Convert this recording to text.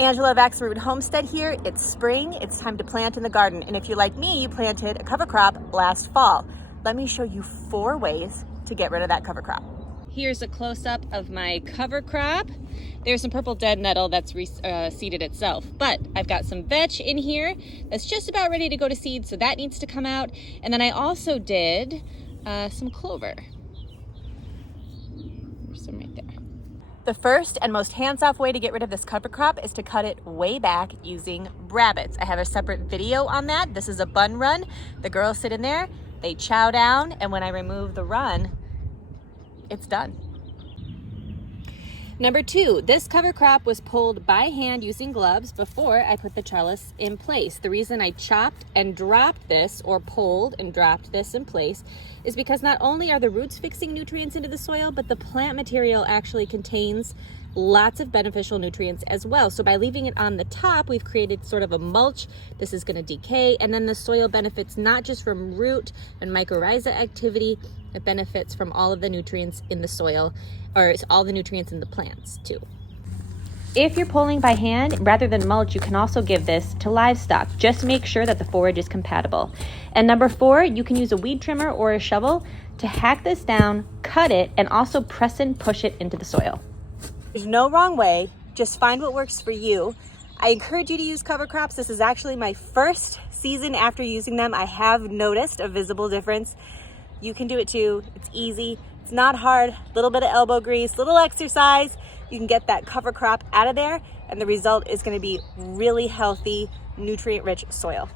Angela of Axe Root Homestead here. It's spring, it's time to plant in the garden. And if you're like me, you planted a cover crop last fall. Let me show you 4 ways to get rid of that cover crop. Here's a close-up of my cover crop. There's some purple dead nettle that's seeded itself, but I've got some vetch in here that's just about ready to go to seed, so that needs to come out. And then I also did some clover. There's some right there. The first and most hands-off way to get rid of this cover crop is to cut it way back using rabbits. I have a separate video on that. This is a bun run. The girls sit in there, they chow down, and when I remove the run, it's done. Number 2, this cover crop was pulled by hand using gloves before I put the trellis in place. The reason I chopped and dropped this, or pulled and dropped this in place, is because not only are the roots fixing nutrients into the soil, but the plant material actually contains lots of beneficial nutrients as well. So by leaving it on the top, we've created sort of a mulch. This is going to decay, and then the soil benefits not just from root and mycorrhiza activity, it benefits from all of the nutrients in the soil, or all the nutrients in the plants too. If you're pulling by hand rather than mulch, you can also give this to livestock. Just make sure that the forage is compatible. And number 4, you can use a weed trimmer or a shovel to hack this down, cut it, and also press and push it into the soil. There's no wrong way, just find what works for you. I encourage you to use cover crops. This is actually my first season after using them. I have noticed a visible difference. You can do it too. It's easy. It's not hard. Little bit of elbow grease, little exercise. You can get that cover crop out of there, and the result is going to be really healthy, nutrient-rich soil.